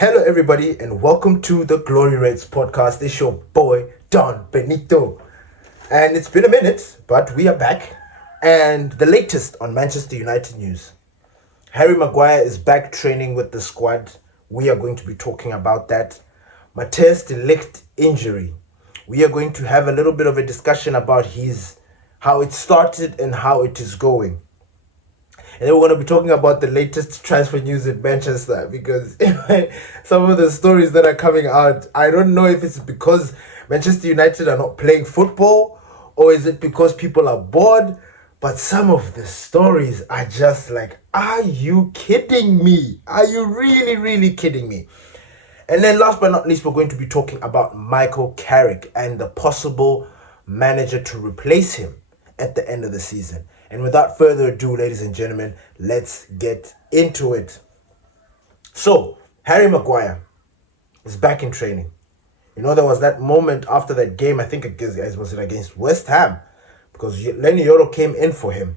Hello, everybody, and welcome to the Glory Reds podcast. It's your boy, Don Benito. And it's been a minute, but we are back. And the latest on Manchester United news. Harry Maguire is back training with the squad. We are going to be talking about that. Matthijs de Ligt injury. We are going to have a little bit of a discussion about how it started and how it is going. And then we're going to be talking about the latest transfer news in Manchester, because some of the stories that are coming out, I don't know if it's because Manchester United are not playing football or is it because people are bored, but some of the stories are just like, are you kidding me? Are you really, really kidding me? And then last but not least, we're going to be talking about Michael Carrick and the possible manager to replace him at the end of the season. And without further ado, ladies and gentlemen, let's get into it. So, Harry Maguire is back in training. You know, there was that moment after that game, I think it was against West Ham, because Lenny Yoro came in for him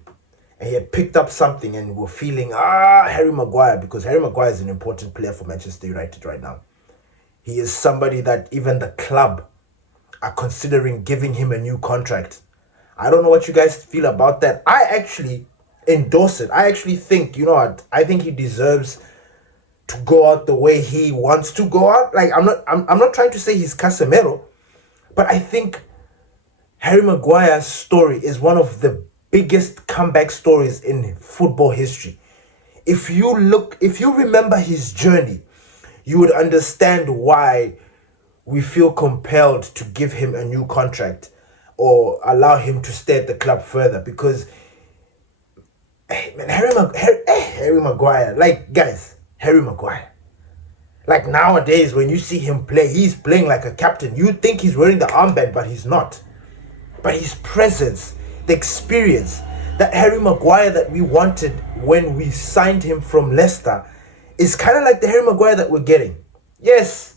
and he had picked up something and we were feeling, Harry Maguire, because Harry Maguire is an important player for Manchester United right now. He is somebody that even the club are considering giving him a new contract. I don't know what you guys feel about that. I actually endorse it. I actually think, you know what, I think he deserves to go out the way he wants to go out. Like, I'm not trying to say he's Casemiro, but I think Harry Maguire's story is one of the biggest comeback stories in football history. If you remember his journey, you would understand why we feel compelled to give him a new contract or allow him to stay at the club further, because Harry Maguire, like, guys, Harry Maguire, like, nowadays when you see him play, he's playing like a captain. You think he's wearing the armband, but he's not. But his presence, the experience, that Harry Maguire that we wanted when we signed him from Leicester is kind of like the Harry Maguire that we're getting. Yes,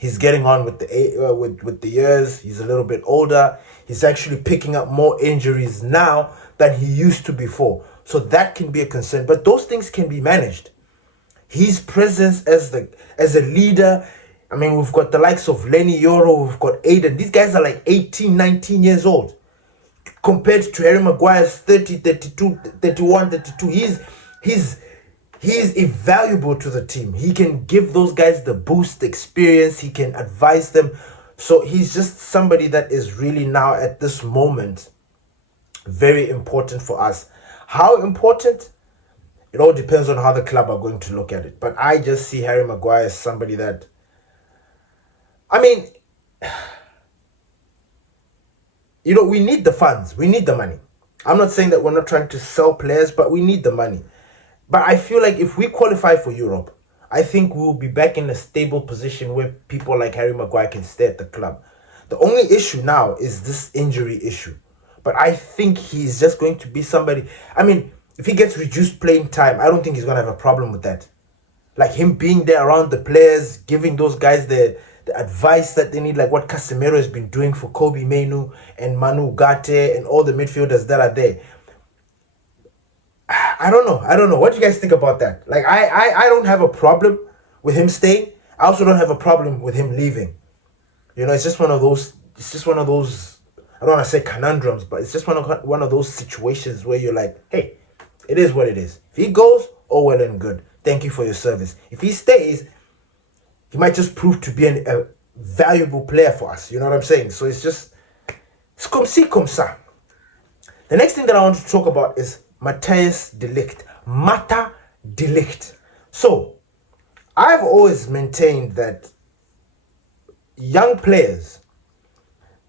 he's getting on with the years. He's a little bit older. He's actually picking up more injuries now than he used to before. So that can be a concern. But those things can be managed. His presence as a leader. I mean, we've got the likes of Lenny Yoro. We've got Aiden. These guys are like 18, 19 years old. Compared to Harry Maguire's 30, 32, 31, 32. He's invaluable to the team. He can give those guys the boost, the experience. He can advise them. So he's just somebody that is really now at this moment very important for us. How important? It all depends on how the club are going to look at it. But I just see Harry Maguire as somebody that, I mean, you know, we need the funds. We need the money. I'm not saying that we're not trying to sell players, but we need the money. But I feel like if we qualify for Europe, I think we will be back in a stable position where people like Harry Maguire can stay at the club. The only issue now is this injury issue. But I think he's just going to be somebody. I mean, if he gets reduced playing time, I don't think he's going to have a problem with that. Like him being there around the players, giving those guys the advice that they need, like what Casemiro has been doing for Kobe Mainoo and Manu Ugarte and all the midfielders that are there. I don't know. What do you guys think about that? Like, I don't have a problem with him staying. I also don't have a problem with him leaving. You know, it's just one of those, I don't want to say conundrums, but it's just one of those situations where you're like, hey, it is what it is. If he goes, oh well and good. Thank you for your service. If he stays, he might just prove to be a valuable player for us. You know what I'm saying? So it's comme ci, comme ça. The next thing that I want to talk about is Matthijs de Ligt. Mata de Ligt. So, I've always maintained that young players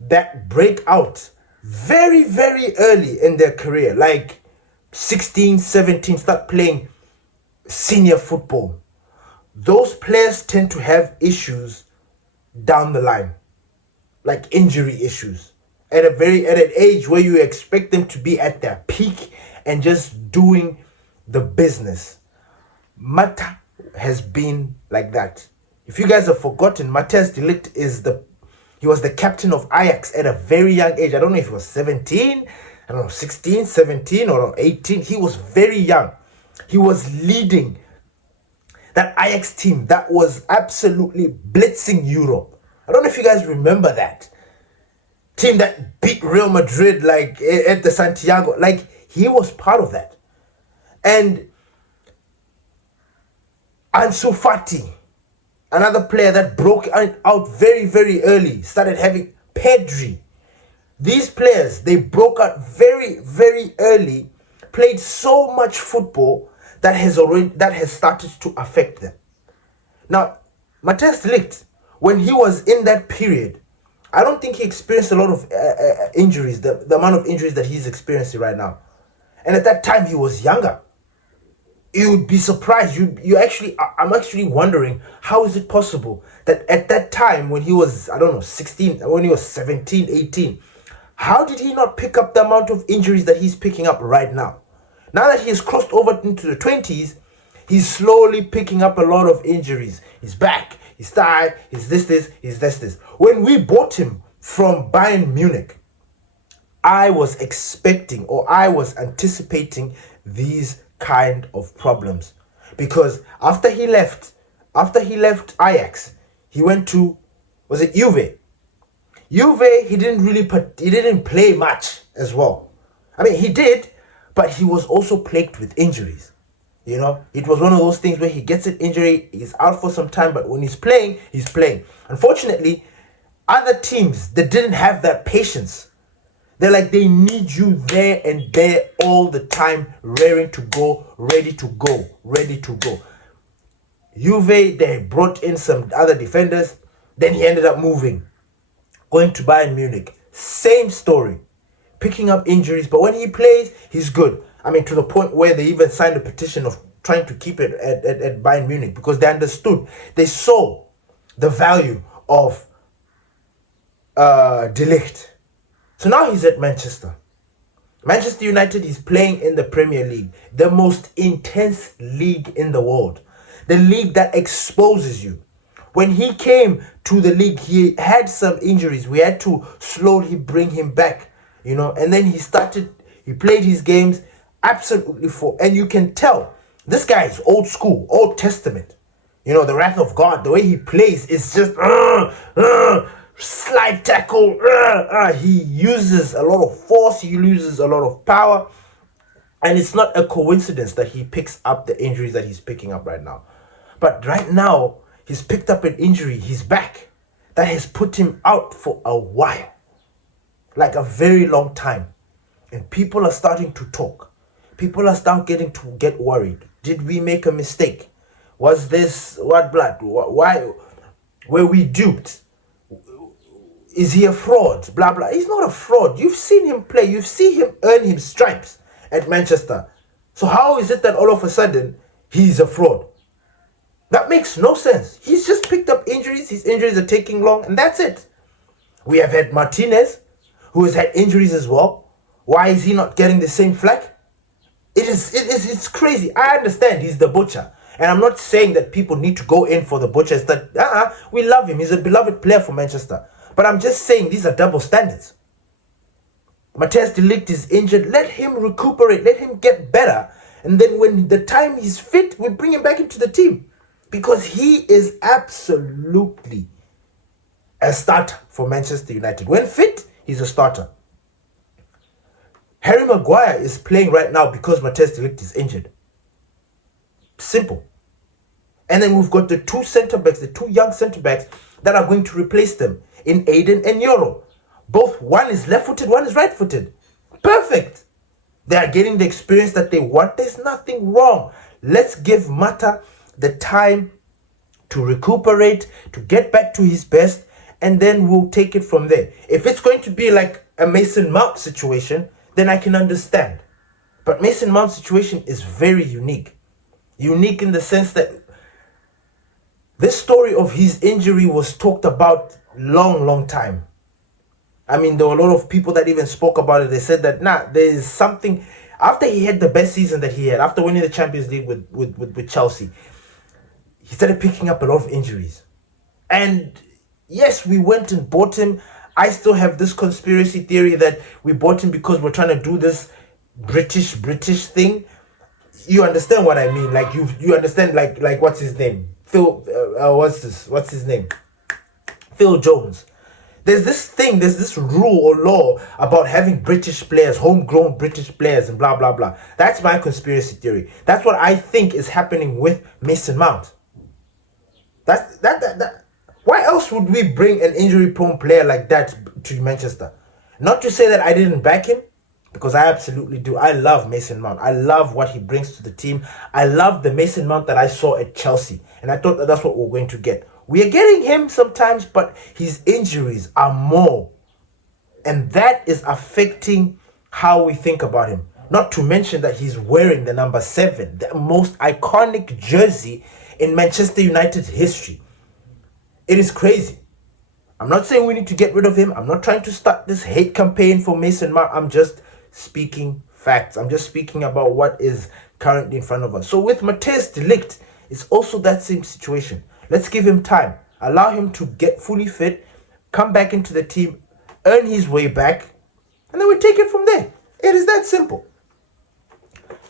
that break out very, very early in their career, like 16, 17, start playing senior football, those players tend to have issues down the line, like injury issues. At an age where you expect them to be at their peak and just doing the business. Mata has been like that. If you guys have forgotten, Matthijs de Ligt he was the captain of Ajax at a very young age. I don't know if he was 17, I don't know, 16, 17 or 18. He was very young. He was leading That Ajax team that was absolutely blitzing Europe. I don't know if you guys remember that. Team that beat Real Madrid like at the Santiago. Like, he was part of that. And Ansu Fati, another player that broke out very, very early, started having Pedri. These players, they broke out very, very early, played so much football that has started to affect them. Now, Matthias de Ligt, when he was in that period, I don't think he experienced a lot of injuries, the amount of injuries that he's experiencing right now. And at that time, he was younger. You would be surprised. I'm actually wondering, how is it possible that at that time when he was, 16, when he was 17, 18, how did he not pick up the amount of injuries that he's picking up right now? Now that he has crossed over into the 20s, he's slowly picking up a lot of injuries. He's back, he's tired, he's this. When we bought him from Bayern Munich, I was expecting, or I was anticipating these kind of problems, because after he left Ajax, he went to, was it Juve? He didn't play much as well. I mean, he did, but he was also plagued with injuries. You know, it was one of those things where he gets an injury, he's out for some time, but when he's playing, he's playing. Unfortunately, other teams, they didn't have that patience. They're like, they need you there and there all the time, raring to go, ready to go. Juve, they brought in some other defenders, then he ended up moving, going to Bayern Munich. Same story, picking up injuries, but when he plays, he's good. I mean, to the point where they even signed a petition of trying to keep it at Bayern Munich, because they understood, they saw the value of de Ligt. So now he's at Manchester United. He's playing in the Premier League, the most intense league in the world, the league that exposes you. When he came to the league, he had some injuries. We had to slowly bring him back, and then he played his games absolutely and you can tell this guy is old school, Old Testament. The wrath of God, the way he plays is just slide tackle. He uses a lot of force, he uses a lot of power, and it's not a coincidence that he picks up the injuries that he's picking up right now. But right now, he's picked up an injury, he's back, that has put him out for a while, like a very long time. And people are starting to talk. People are starting to get worried. Did we make a mistake? Was this why were we duped? Is he a fraud? Blah, blah. He's not a fraud. You've seen him play. You've seen him earn his stripes at Manchester. So how is it that all of a sudden he's a fraud? That makes no sense. He's just picked up injuries. His injuries are taking long, and that's it. We have had Martinez, who has had injuries as well. Why is he not getting the same flack? It's crazy. I understand he's the butcher. And I'm not saying that people need to go in for the butcher. We love him. He's a beloved player for Manchester. But I'm just saying these are double standards. Matthias de Ligt is injured. Let him recuperate. Let him get better. And then when the time he's fit, we bring him back into the team. Because he is absolutely a starter for Manchester United. When fit, he's a starter. Harry Maguire is playing right now because Matthias de Ligt is injured. Simple. And then we've got the two young centre-backs that are going to replace them in Aiden and Euro. Both, one is left-footed, one is right-footed. Perfect. They are getting the experience that they want. There's nothing wrong. Let's give Mata the time to recuperate, to get back to his best, and then we'll take it from there. If it's going to be like a Mason Mount situation, then I can understand. But Mason Mount's situation is very unique. Unique in the sense that this story of his injury was talked about long time. I mean, there were a lot of people that even spoke about it. They said that, there is something. After he had the best season that he had, after winning the Champions League with Chelsea, he started picking up a lot of injuries. And yes, we went and bought him. I still have this conspiracy theory that we bought him because we're trying to do this British thing. You understand what I mean? Like you understand like what's his name? What's his name? Phil Jones. There's this rule or law about having British players, homegrown British players, and blah blah blah. That's my conspiracy theory. That's what I think is happening with Mason Mount. That. Why else would we bring an injury-prone player like that to Manchester? Not to say that I didn't back him, because I absolutely do. I love Mason Mount. I love what he brings to the team. I love the Mason Mount that I saw at Chelsea, and I thought that's what we're going to get. We are getting him sometimes, but his injuries are more. And that is affecting how we think about him. Not to mention that he's wearing the number 7, the most iconic jersey in Manchester United history. It is crazy. I'm not saying we need to get rid of him. I'm not trying to start this hate campaign for Mason Mount. I'm just speaking facts. I'm just speaking about what is currently in front of us. So with Matthijs de Ligt, it's also that same situation. Let's give him time. Allow him to get fully fit, come back into the team, earn his way back, and then we take it from there. It is that simple.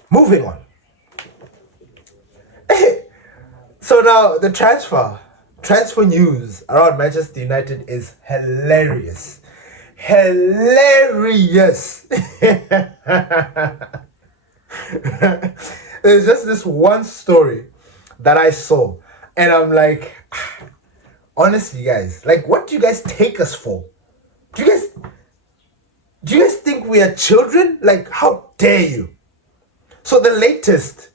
Moving on. So now the transfer news around Manchester United is hilarious. Hilarious. There's just this one story that I saw, and I'm like, honestly, guys, like, what do you guys take us for? Do you guys think we are children? Like, how dare you? So the latest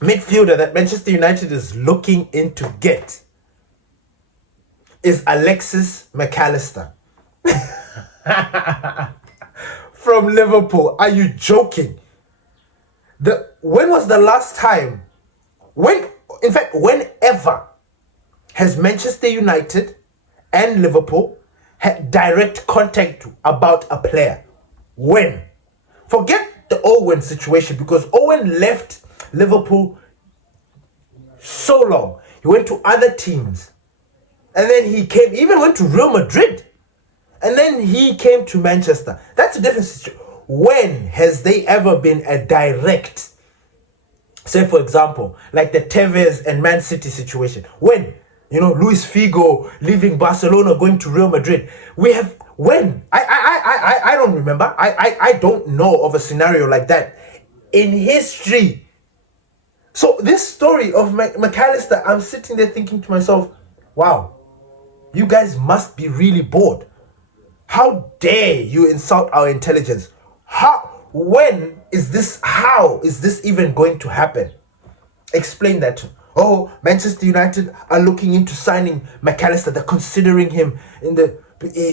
midfielder that Manchester United is looking into get is Alexis McAllister from Liverpool. Are you joking? When was the last time? Whenever has Manchester United and Liverpool had direct contact about a player? When? Forget the Owen situation, because Owen left Liverpool so long. He went to other teams. And then he went to Real Madrid. And then he came to Manchester. That's a different situation. When has they ever been a direct, say for example, like the Tevez and Man City situation? When? Luis Figo leaving Barcelona, going to Real Madrid. When? I don't remember. I don't know of a scenario like that in history. So this story of McAllister, I'm sitting there thinking to myself, wow, you guys must be really bored. How dare you insult our intelligence? How is this even going to happen? Explain that to me. Oh, Manchester United are looking into signing McAllister. They're considering him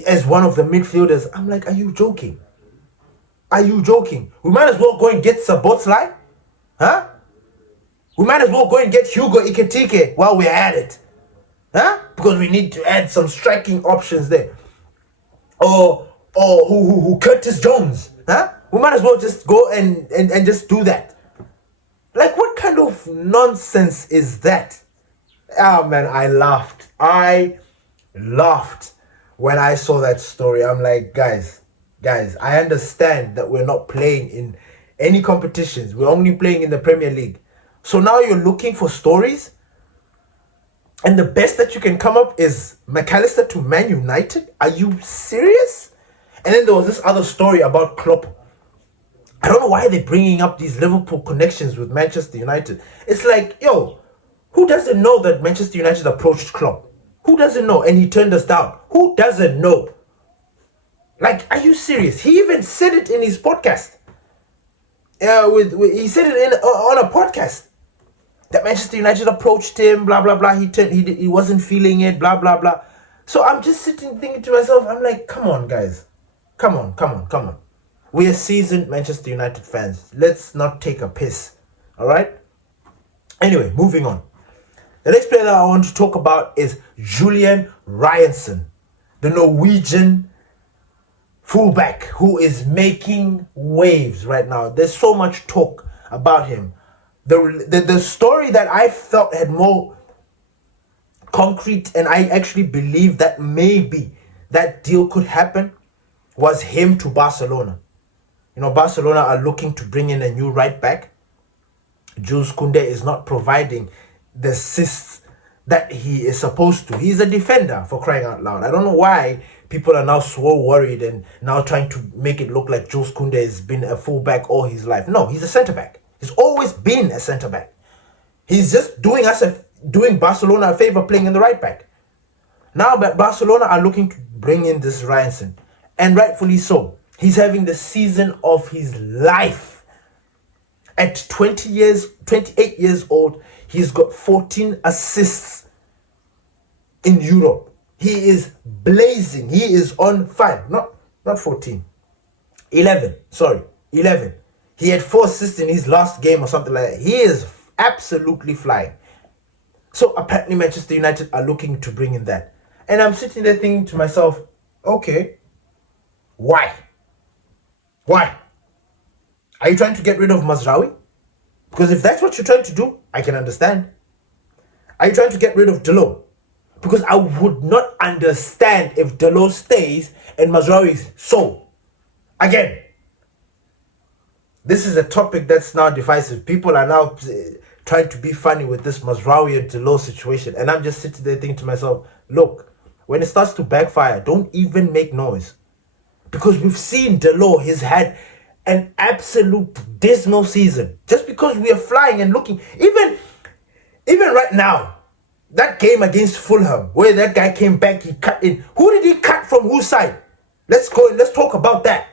as one of the midfielders. I'm like, are you joking? Are you joking? We might as well go and get Szoboszlai. Huh? We might as well go and get Hugo Ekitike while we're at it. Huh? Because we need to add some striking options there. Or who Curtis Jones. Huh? We might as well just go and just do that. Like, what kind of nonsense is that? Oh man, I laughed when I saw that story. I'm like, guys, I understand that we're not playing in any competitions. We're only playing in the Premier League. So now you're looking for stories, and the best that you can come up is McAllister to Man United? Are you serious? And then there was this other story about Klopp. I don't know why they're bringing up these Liverpool connections with Manchester United. It's like, yo, who doesn't know that Manchester United approached Klopp? Who doesn't know? And he turned us down. Who doesn't know? Like, are you serious? He even said it in his podcast. He said it on a podcast that Manchester United approached him, blah blah blah. He wasn't feeling it, blah blah blah. So I'm just sitting thinking to myself, I'm like, come on, guys, come on. We are seasoned Manchester United fans. Let's not take a piss. All right? Anyway, moving on. The next player that I want to talk about is Julian Ryerson, the Norwegian fullback who is making waves right now. There's so much talk about him. The story that I felt had more concrete, and I actually believe that maybe that deal could happen, was him to Barcelona. Barcelona are looking to bring in a new right back. Jules Koundé is not providing the assists that he is supposed to. He's a defender, for crying out loud. I don't know why people are now so worried and now trying to make it look like Jules Koundé has been a fullback all his life. No, he's a centre-back. He's always been a centre-back. He's just doing Barcelona a favor playing in the right back. Now that Barcelona are looking to bring in this Ryerson, and rightfully so. He's having the season of his life. At 28 years old, he's got 14 assists in Europe. He is blazing. He is on fire. Not 14. 11. Sorry. 11. He had 4 assists in his last game or something like that. He is absolutely flying. So apparently Manchester United are looking to bring in that. And I'm sitting there thinking to myself, okay, why? Why? Are you trying to get rid of Mazraoui? Because if that's what you're trying to do, I can understand. Are you trying to get rid of Dalot? Because I would not understand if Dalot stays and Mazraoui is sold. Again, this is a topic that's now divisive. People are now trying to be funny with this Mazraoui and Dalot situation. And I'm just sitting there thinking to myself, look, when it starts to backfire, don't even make noise. Because we've seen Dalot has had an absolute dismal season. Just because we are flying and looking, even right now, that game against Fulham, where that guy came back, he cut in. Who did he cut from whose side? Let's go and let's talk about that.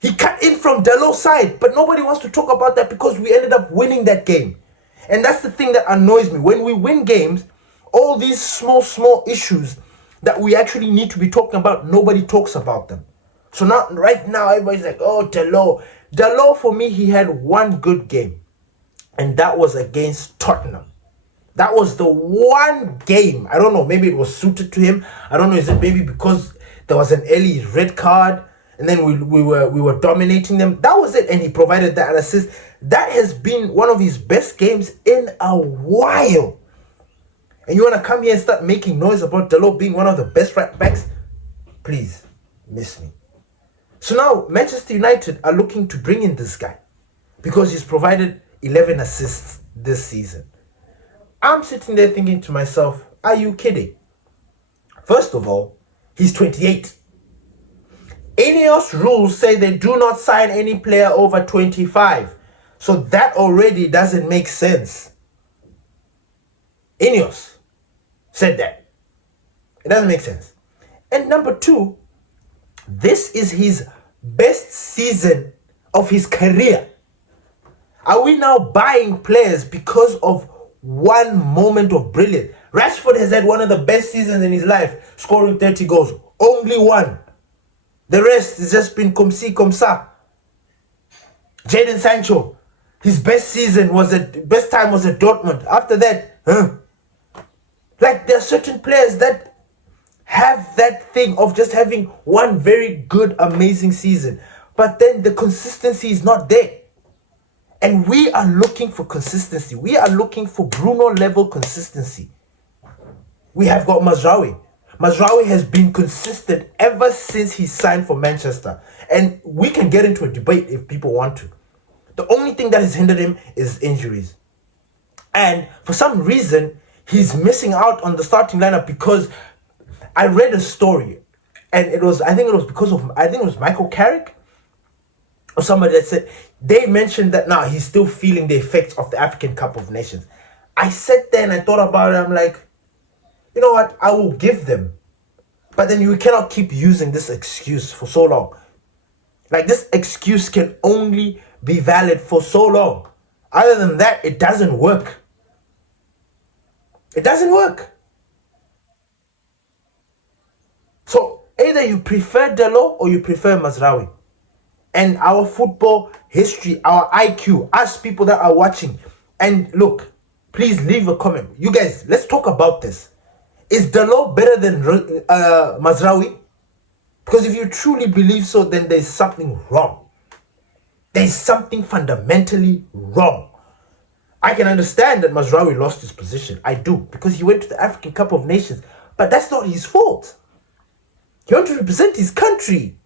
He cut in from Dalot's side, but nobody wants to talk about that because we ended up winning that game. And that's the thing that annoys me. When we win games, all these small issues that we actually need to be talking about, nobody talks about them. So now, right now, everybody's like, oh, Dalot. Dalot, for me, he had one good game. And that was against Tottenham. That was the one game. I don't know, maybe it was suited to him. I don't know, is it maybe because there was an early red card and then we were dominating them? That was it, and he provided that assist. That has been one of his best games in a while. And you want to come here and start making noise about Dalot being one of the best right backs? Please, miss me. So now, Manchester United are looking to bring in this guy because he's provided 11 assists this season. I'm sitting there thinking to myself, are you kidding? First of all, he's 28. Ineos rules say they do not sign any player over 25. So that already doesn't make sense. Ineos said that. It doesn't make sense. And number 2, this is his best season of his career. Are we now buying players because of one moment of brilliance? Rashford has had one of the best seasons in his life, scoring 30 goals. Only one. The rest has just been comme ci, comme ça. Jadon Sancho, his best time was at Dortmund. After that, Like, there are certain players that have that thing of just having one very good, amazing season, but then the consistency is not there. And we are looking for consistency. We are looking for Bruno level consistency. We have got Mazraoui. Mazraoui has been consistent ever since he signed for Manchester. And we can get into a debate if people want to. The only thing that has hindered him is injuries. And for some reason, he's missing out on the starting lineup because I read a story. And I think it was Michael Carrick or somebody that said, they mentioned that now he's still feeling the effects of the African Cup of Nations. I sat there and I thought about it. I'm like, you know what? I will give them. But then you cannot keep using this excuse for so long. Like, this excuse can only be valid for so long. Other than that, it doesn't work. It doesn't work. So either you prefer Dalot or you prefer Mazraoui. And our football history, our IQ, us people that are watching. And look, please leave a comment. You guys, let's talk about this. Is Dalot better than Mazraoui? Because if you truly believe so, then there's something wrong. There's something fundamentally wrong. I can understand that Mazraoui lost his position. I do. Because he went to the African Cup of Nations. But that's not his fault. He wants to represent his country.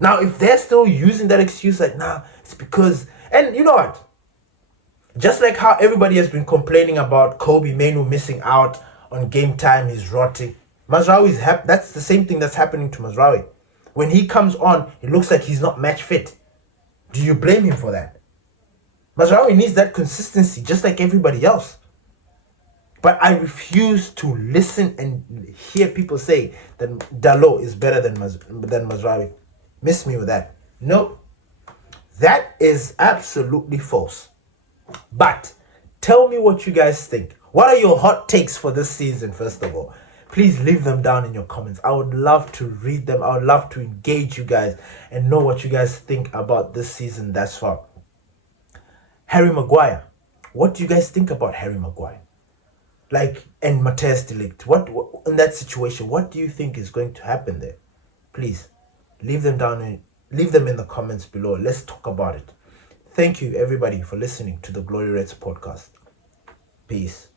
Now, if they're still using that excuse like, nah, it's because... And you know what? Just like how everybody has been complaining about Kobe Mainoo missing out on game time, he's rotting. Mazraoui's that's the same thing that's happening to Mazraoui. When he comes on, it looks like he's not match fit. Do you blame him for that? Mazraoui needs that consistency just like everybody else. But I refuse to listen and hear people say that Dalot is better than Mazraoui. Miss me with that. No, that is absolutely false. But tell me what you guys think. What are your hot takes for this season, first of all? Please leave them down in your comments. I would love to read them. I would love to engage you guys and know what you guys think about this season thus far. Harry Maguire. What do you guys think about Harry Maguire? And Matthijs de Ligt. What in that situation, what do you think is going to happen there? Please leave them in the comments below. Let's talk about it. Thank you everybody for listening to the Glory Reds podcast. Peace.